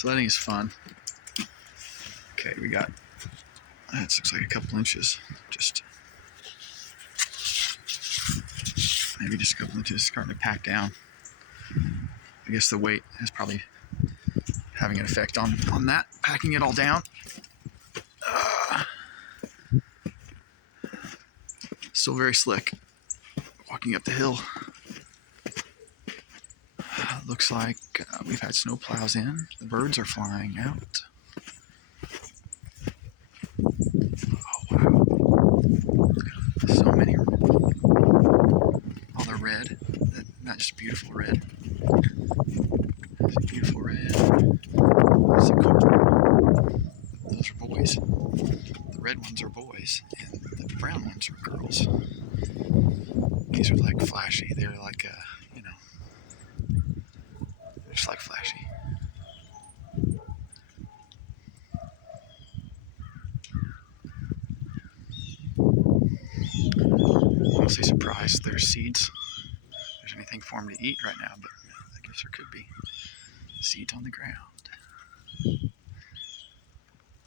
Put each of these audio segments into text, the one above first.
Sledding is fun. Okay, we got, that looks like a couple inches. Maybe just a couple inches, starting to pack down. I guess the weight is probably having an effect on that, packing it all down. Still very slick. Walking up the hill. Looks like we've had snow plows in. The birds are flying out. Oh wow! So many. All the red. Not just beautiful red. It's a beautiful red. There's a cardinal. Those are boys. The red ones are boys, and the brown ones are girls. These are like flashy. They're like, they're just like flashy. I'm mostly surprised there's seeds. There's anything for them to eat right now, but I guess there could be seeds on the ground.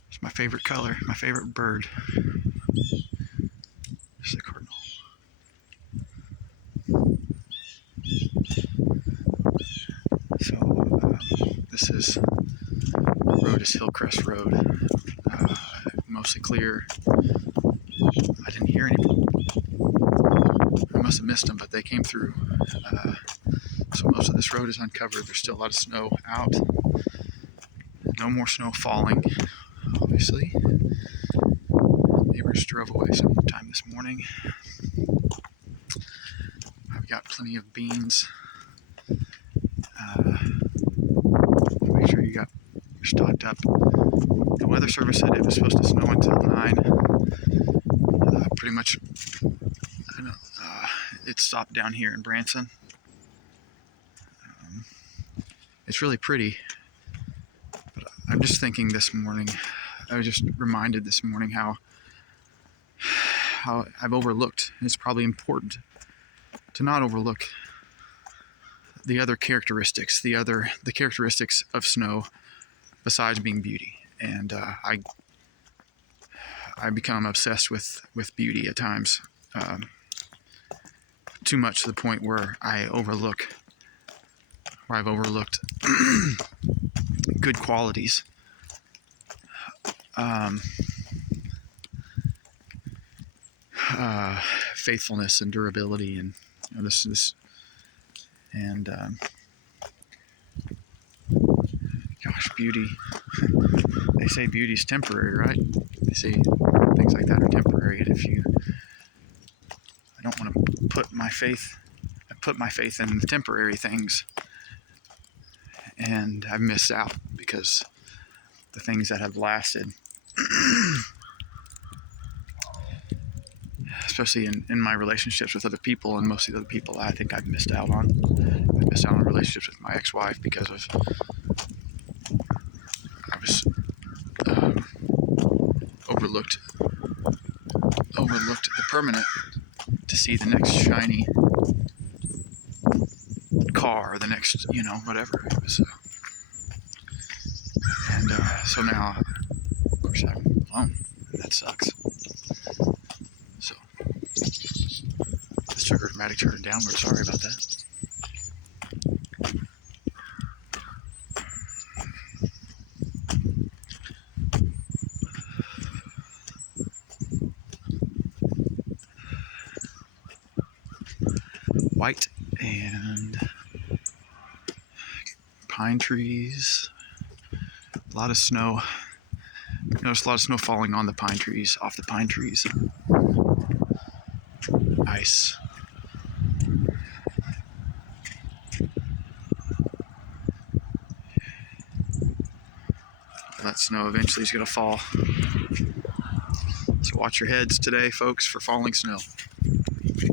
It's my favorite color, my favorite bird. It's the cardinal. So this is road is Hillcrest Road. Mostly clear. I didn't hear any. I must have missed them, but they came through. So most of this road is uncovered. There's still a lot of snow out. No more snow falling, obviously. Neighbors drove away sometime this morning. I've got plenty of beans. Make sure you're stocked up. The weather service said it was supposed to snow until 9. Pretty much, it stopped down here in Branson. It's really pretty, but I'm just thinking this morning, I was just reminded this morning how I've overlooked, and it's probably important to not overlook the other characteristics, the characteristics of snow besides being beauty. And I become obsessed with beauty at times, too much to the point where I've overlooked good qualities. Faithfulness and durability, and this and gosh, beauty. They say beauty's temporary, right? They say things like that are temporary, and I don't want to put my faith in the temporary things, and I've missed out because the things that have lasted, especially in my relationships with other people, and most of the other people I think I've missed out on. I've missed out on relationships with my ex-wife because of I was overlooked the permanent to see the next shiny car, or the next, whatever it was. And so now, of course, I'm alone, and that sucks. So this took automatic turn downward. Sorry about that. White and pine trees. A lot of snow. Noticed a lot of snow falling on the pine trees, off the pine trees. Ice. That snow eventually is going to fall. So watch your heads today, folks, for falling snow.